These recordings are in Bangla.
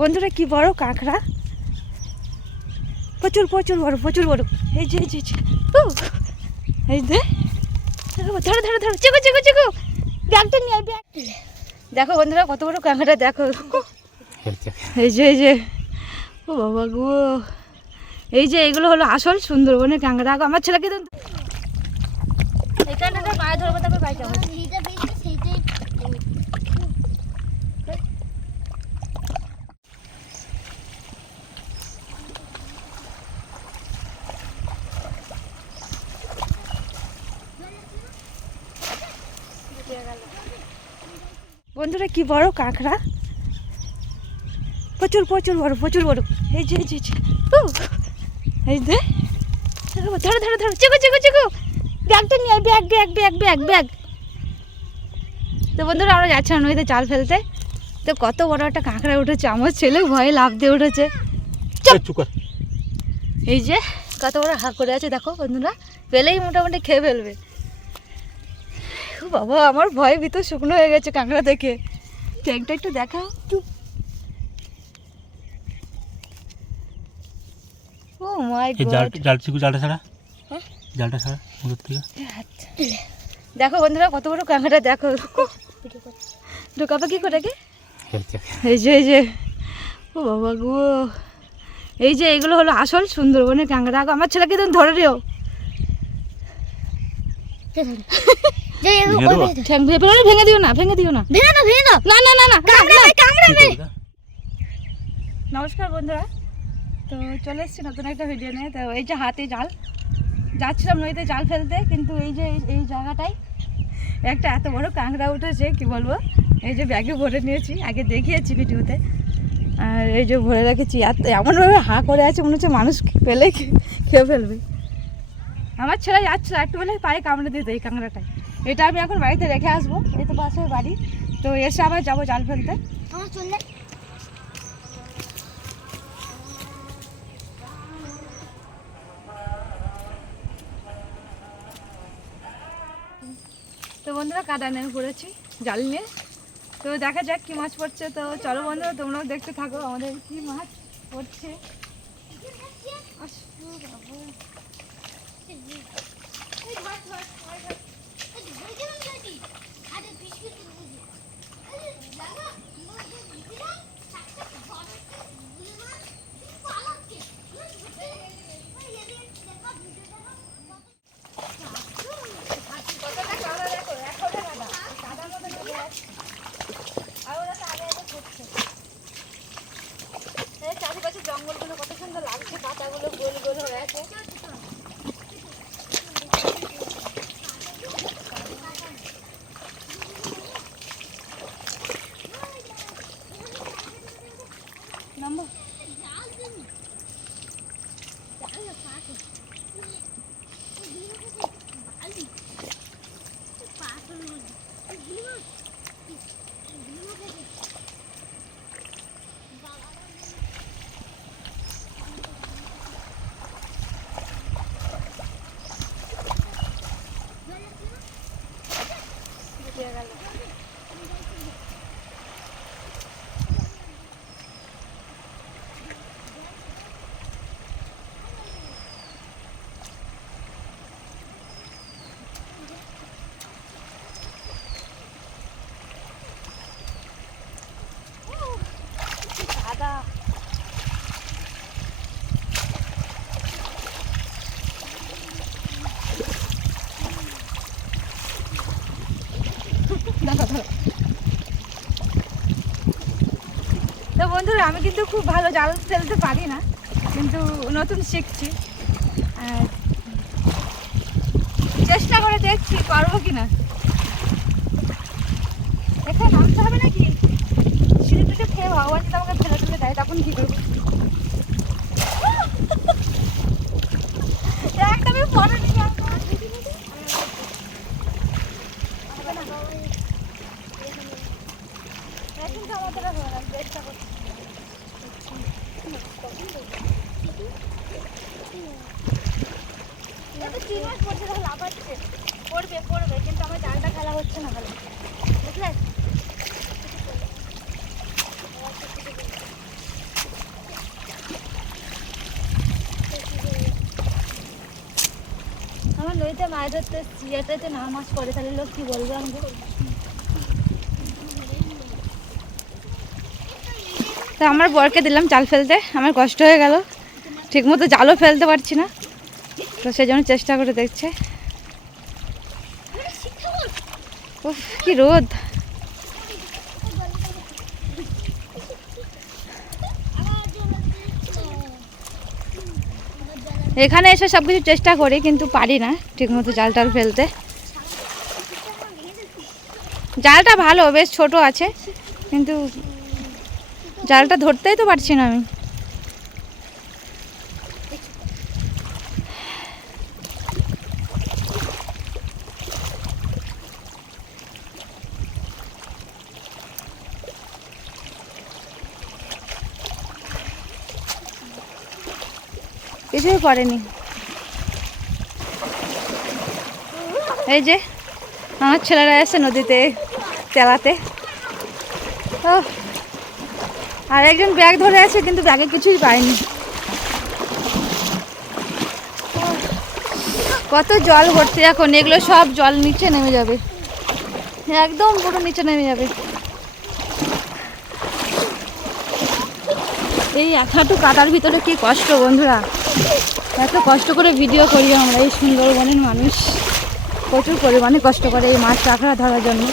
বন্ধুরা কি বড় কাঁকড়া, প্রচুর প্রচুর বড়, প্রচুর বড়। এই যে এই যে ধরো ধরো ধরো, চিকু চিকু চিকু, ব্যাগটা নিয়ে আয়, ব্যাগ। দেখো বন্ধুরা কত বড় কাঁকড়া, দেখো। এই যে ও বাবা গো, এই যে এগুলো হলো আসল সুন্দরবনের কাঁকড়া। আমার ছেলেকে তো এখানে পায়ে ধরবো, তারপর পায়ে যাবো। বন্ধুরা কি বড় কাঁকড়া, প্রচুর প্রচুর বড়, প্রচুর বড়। এই যে এই যে ধরো ধরো ধরো, চিকু চিকু চিকু, ব্যাগটা নিয়ে আয়, bag bag bag bag bag. তো বন্ধুরা আমরা যাচ্ছিলাম নদীতে জাল ফেলতে, তো কত বড় একটা কাঁকড়া উঠেছে, আমার ছেলে ভয়ে লাফ দিয়ে উঠেছে। এই যে কত বড় হাঁ করে আছে, দেখো বন্ধুরা, পেলেই মোটামুটি খেয়ে ফেলবে। বাবা আমার ভয়ে ভিতর শুকনো হয়ে গেছে কাঁকড়া দেখে। ট্যাংটা একটু দেখাও। ও মাই গড, জালটা ছাড়া, জালটা ছাড়া মুখ থেকে। দেখো বন্ধুরা কত বড় কাঁকড়া, দেখো। ঢোকাবো কি করে গে? এই যে ও বাবা গো, এই যে এগুলো হলো আসল সুন্দরবনের কাঁকড়া। আমার ছেলেকে তুমি ধরে দিও। ভেঙে দিও না, ভেঙে দিও না, না না না না। নমস্কার বন্ধুরা, তো চলে এসেছি নতুন একটা ভিডিও নিয়ে। তো এই যে হাতে জাল, যাচ্ছিলাম নদীতে জাল ফেলতে, কিন্তু এই যে এই জায়গাটায় একটা এত বড় কাঁকড়া উঠেছে, কি বলবো। এই যে ব্যাগে ভরে নিয়েছি, আগে দেখিয়েছি ভিডিওতে, আর এই যে ভরে রেখেছি। আর এমনভাবে হাঁ করে আছে, মনে হচ্ছে মানুষ পেলে খেয়ে ফেলবে। আমার ছেলে যাচ্ছিল একটু বেলায় পায়ে কামড়ে দিতে এই কাঁকড়াটায়। এটা আমি এখন বাড়িতে রেখে আসবো, এই তো পাশের বাড়ি। তো এসে আবার যাবো জাল ফেলতে। তো বন্ধুরা কাদা নেমে পড়েছি জাল নিয়ে, তো দেখা যাক কি মাছ পড়ছে। তো চলো বন্ধুরা তোমরাও দেখতে থাকো আমাদের কি মাছ পড়ছে। চারিপাশে জঙ্গলগুলো কত সুন্দর লাগছে, পাতাগুলো গোল গোল হয়ে আছে। তো বন্ধুরা আমি কিন্তু খুব ভালো জাল ফেলতে পারি না, কিন্তু নতুন শিখছি, চেষ্টা করে দেখছি পারবো কিনা। এখানে নামতে হবে নাকি? সিঁড়ি থেকে খেয়ে ভগবান যদি আমাকে ফেলে তুলে দেয় তখন কি করবো? একদমই পরে নিয়ে চেষ্টা করছি। পড়বে পড়বে, কিন্তু আমার জালটা খেলা হচ্ছে না ভালো, বুঝলে? আমার নদীতে মাছ ধরতে এসেছি, এটাতে না মাছ পড়ে, তাহলে লোক কি বলবে আমাকে? তা আমার বরকে দিলাম জাল ফেলতে, আমার কষ্ট হয়ে গেল, ঠিকমতো জালও ফেলতে পারছি না, তো সেই জন্য চেষ্টা করে দেখছে। উফ কি রোদ! এখানে এসে সব কিছু চেষ্টা করি কিন্তু পারি না ঠিকমতো জাল টাল ফেলতে। জালটা ভালো, বেশ ছোট আছে, কিন্তু জালটা ধরতেই তো পারছি না আমি। কিছুই করেনি। এই যে আমার ছেলেরা এসে নদীতে তেলাতে, ও আর একজন ব্যাগ ধরে আছে কিন্তু ব্যাগে কিছুই পায়নি। কত জল ভর্তি এখন, এগুলো সব জল নিচে নেমে যাবে, একদম পুরো নিচে নেমে যাবে। এই এক হাঁটু কাদার ভিতরে কি কষ্ট বন্ধুরা, এত কষ্ট করে ভিডিও করি আমরা। এই সুন্দরবনের মানুষ প্রচুর পরিমাণে কষ্ট করে এই মাছ কাঁকড়া ধরার জন্য।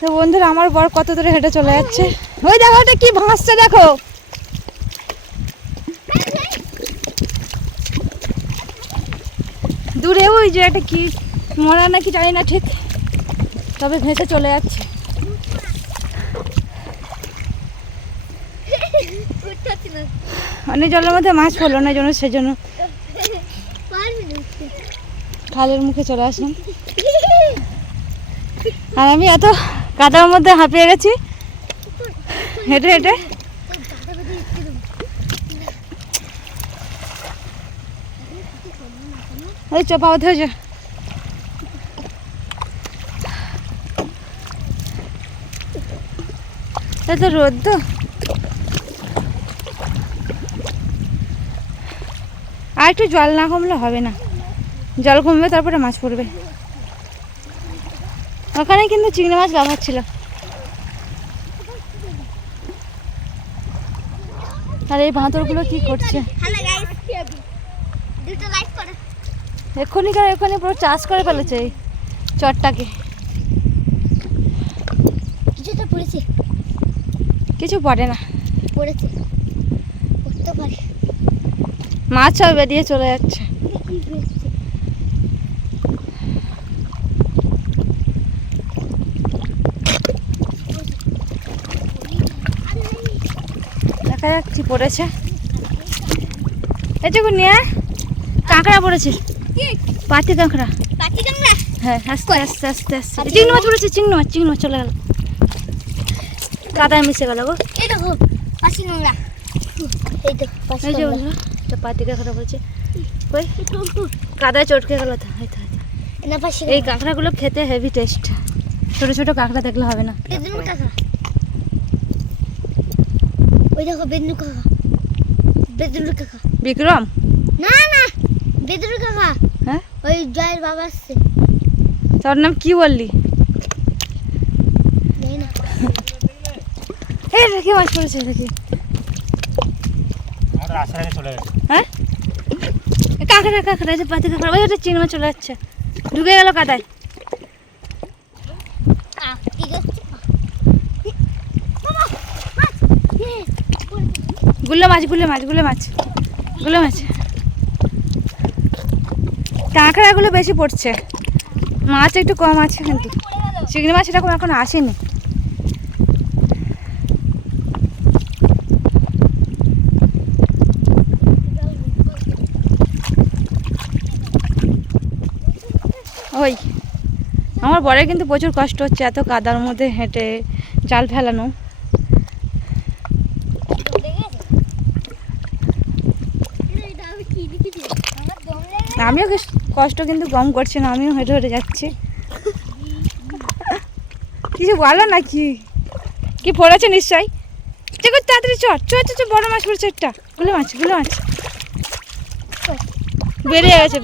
তো বন্ধুরা আমার বর কত দূরে হেঁটে চলে যাচ্ছে, ওই দেখো ওটা কি ভাসছে দেখো। দূরে ওই যে এটা কি মরা নাকি জানি না ঠিক, তবে ভেসে চলে যাচ্ছে। অনেক জলের মধ্যে মাছ পড়লো না, জন্য সেজন্য খালের মুখে চলে আসলাম। আর আমি এত কাদার মধ্যে হাঁপিয়ে গেছি হেঁটে হেঁটে। ওই চোপা হয়েছে, এত রোদ তো। আর একটু জল না কমলে হবে না, জল কমবে তারপরে মাছ পড়বে। ওখানে কিন্তু চিংড়ি মাছ লাফাচ্ছিল। আর এই বাঁদরগুলো কি করছে এক্ষুনি, কার এখানে পুরো চাষ করে ফেলেছে এই চরটাকে। কিছু পড়ে না, মাছ সব বেরিয়ে চলে যাচ্ছে। দেখা যাচ্ছে পড়েছে, এটুকু নিয়ে কাঁকড়া পড়েছে, পাতি কাঁকড়া। হ্যাঁ আস্তে আস্তে আস্তে আস্তে চিংড়ি মাছ পড়েছে, চিংড়ি মাছ চলে গেল, কাদায় মিশে গেল গো। এই যে বন্ধুরা পাতি কাঁকড়া পড়েছে, ওই কাদায় চটকে গেল তো। এই কাঁকড়াগুলো খেতে হেভি টেস্ট, ছোট ছোট কাঁকড়া দেখলে হবে না। ওই দেখো বেদনু কাকা, বেদনু কাকা। বিক্রম না না বেদনু কাকা, হ্যাঁ ওই জয়ের বাবা আসছে। তোর নাম কি বললি? জানি না। এই দেখি মাছ পড়েছে দেখি। হ্যাঁ কাঁকড়া কাঁকড়া, যে পাতি কাঁকড়া, ওই একটা চিংড়ি মাছ চলে যাচ্ছে, ঢুকে গেল কাদায়। গুলো মাছ কাঁকড়াগুলো বেশি পড়ছে, মাছ একটু কম আছে, কিন্তু চিংড়ি মাছ এরকম এখন আসেনি। ওই আমার বরের কিন্তু প্রচুর কষ্ট হচ্ছে এত কাদার মধ্যে হেঁটে জাল ফেলানো। আমিও কষ্ট কিন্তু কম করছি না, আমিও হেঁটে হেঁটে যাচ্ছি। কিছু বলো না, কি পড়েছে নিশ্চয়ই, তাড়াতাড়ি চট চট চট বড় মাছ পড়ছে একটা গুলো মাছ বেরিয়ে গেছে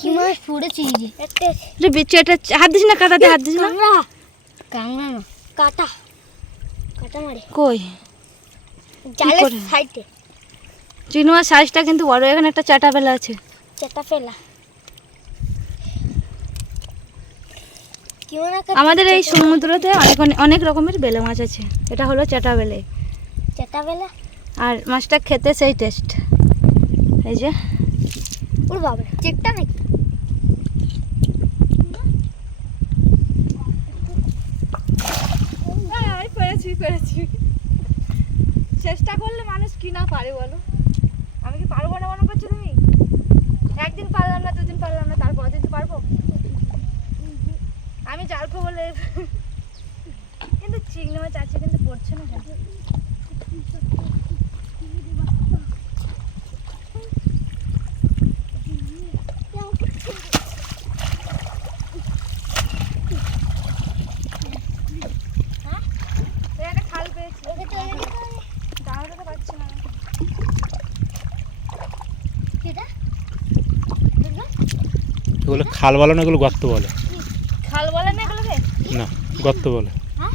কি মাছ পড়েছে এই যে একটা রে বিচ্ছু এটা হাত দিস না কাটাতে হাত দিস না কাংড়া না কাটা মারে কই জালের করে? সাইডে চিংড়ি মাছ সাইজটা কিন্তু বড় এখানে একটা চাটা বেলা আছে চেটা ফেলা কি মনে আমাদের এই সমুদ্রতে অনেক রকমের বেলে মাছ আছে এটা হলো চাটা বেলে চেটা ফেলা আর মাছটা খেতে সেই টেস্ট এই যে ওর বাবা চেকটা নাকি পেরেছি চেষ্টা করলে মানুষ কি না পারে বলো আমি কি পারবো না মনে করছো তুমি একদিন পারলাম না দুদিন পারলাম না তারপর দিন তো পারবো আমি জালখো বলে কিন্তু চিংড়ি মাছ আছে কিন্তু পড়ছে না কেন? এই একটা খাল পেয়েছি দাঁড়াতে তো পারছি না কেটা এগুলো খাল বলে না, এগুলো গর্ত বলে। খাল বলে না এগুলোকে না, গর্ত বলে। হ্যাঁ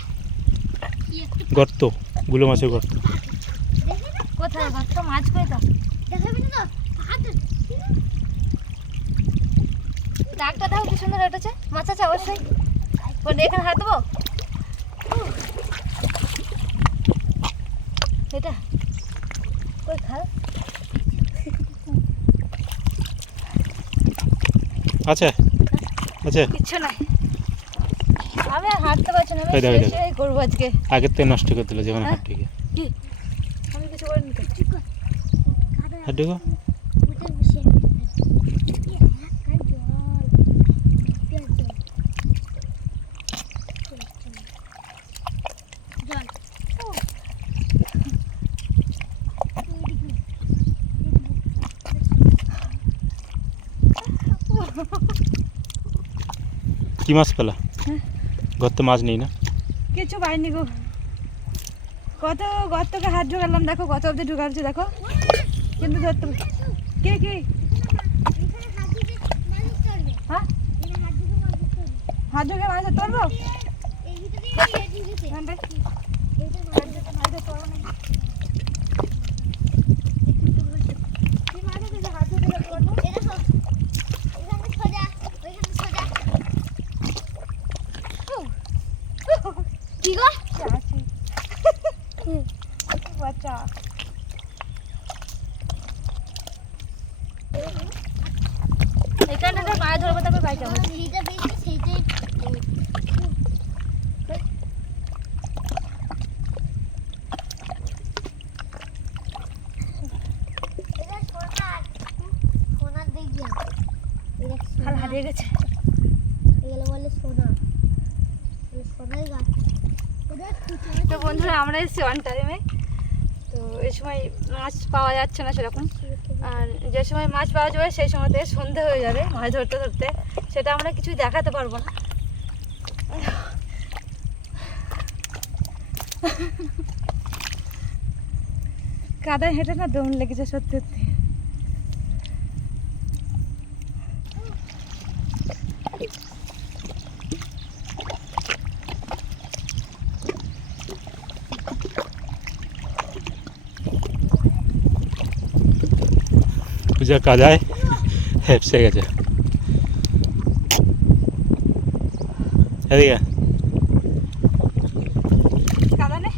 গর্ত, গুলো মাছের গর্ত। কোথায় গর্ত মাছ কই তো দেখাবি না তো হাত ডাকটা দাও কি সুন্দর উঠেছে মাছ আছে অবশ্যই কোন এখানে হাত দেবো এটা কই খাল আচ্ছা আচ্ছা, কিচ্ছু নাই আমি আর হাঁটতে পারছি না আমি এই দেখো, এই দেখো। সেই করবো আজকে আগের থেকে নষ্ট করে দিল যখন হাত থেকে। কি আমি কিছু করিনি তো হাত ঢুকো। ওটা বসে কি মাছ পেলা? হ্যাঁ। গর্তে মাছ নেই না? কিছু পাইনি গো কত গর্তকে হাত ঢুকালাম দেখো কত অবধি ঢুকাচ্ছি দেখো কিন্তু ধরতে কে কে হ্যাঁ হাত ঢুকে মাছ ধরতে পারবো হ্যাঁ, বেশ। মাছ ধরতে পারবো না। কি মাছ আছে যে হাত ঢুকে ধরতে পারবো? কি গো আছে। বাচ্চা এখানটাতে মাছ ধরবো তারপর বাড়ি যাবো সেইটা বেশি সেইটাই সোনার দেখবি খাল হারিয়ে গেছে এগুলো বলে সোনা সোনাই গাছ তো বন্ধুরা আমরা এসেছি অন টাইমে তো এই সময় মাছ পাওয়া যাচ্ছে না সেরকম আর যে সময় মাছ পাওয়া যাবে সেই সময়তে সন্ধে হয়ে যাবে মাছ ধরতে ধরতে সেটা আমরা কিছুই দেখাতে পারবো না কাদায় হেঁটে না দম লেগেছে সত্যি সত্যি পূজা কাদায় হেপসে গেছে। এদিকে কাদা নেই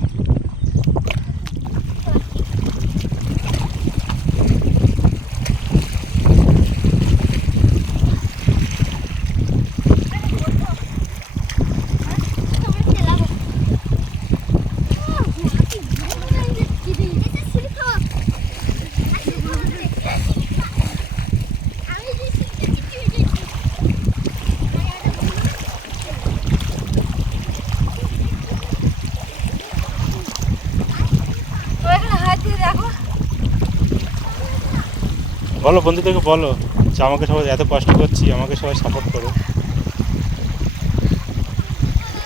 বলো বন্ধুদেরকে বলো যে আমাকে সবাই এত কষ্ট করছি, আমাকে সবাই সাপোর্ট করো।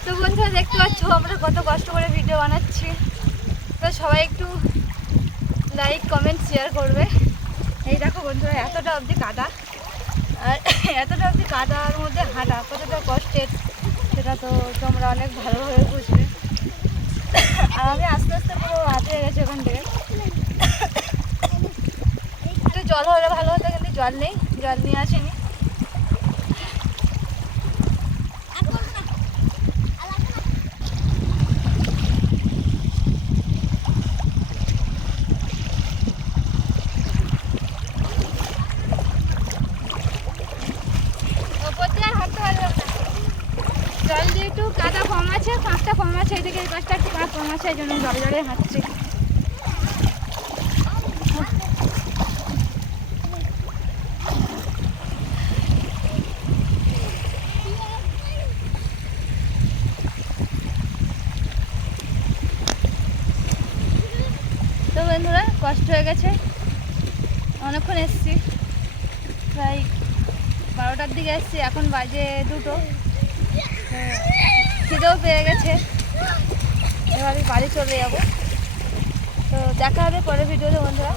তো বন্ধুরা দেখতে পাচ্ছ আমরা কত কষ্ট করে ভিডিও বানাচ্ছি তো সবাই একটু লাইক কমেন্ট শেয়ার করবে। এই দেখো বন্ধুরা এতটা অবধি কাদা, আর এতটা অবধি কাদার মধ্যে হাঁটা কতটা কষ্টের সেটা তো তোমরা অনেক ভালোভাবে বুঝবে। আর আমি আস্তে আস্তে পুরো হাঁপিয়ে গেছি ওখান থেকে। একটু জল হলে ভালো হতো, কিন্তু জল নেই, জল নিয়ে আসিনি। ওপর দিয়ে আর হাঁটতে পারলাম না, জল দিয়ে একটু কাদা কম আছে, পাঁচটা কম আছে, এদিকে এই পাঁচটা একটু পাঁচ কম আছে, এই জন্য জলে জলে হাঁটছি। তো বন্ধুরা কষ্ট হয়ে গেছে, অনেকক্ষণ এসছি, প্রায় 12টার দিকে এসছি, এখন বাজে 2টো। খিদেও পেয়ে গেছে, এবার আমি বাড়ি চলে যাবো। তো দেখা হবে পরের ভিডিওতে বন্ধুরা।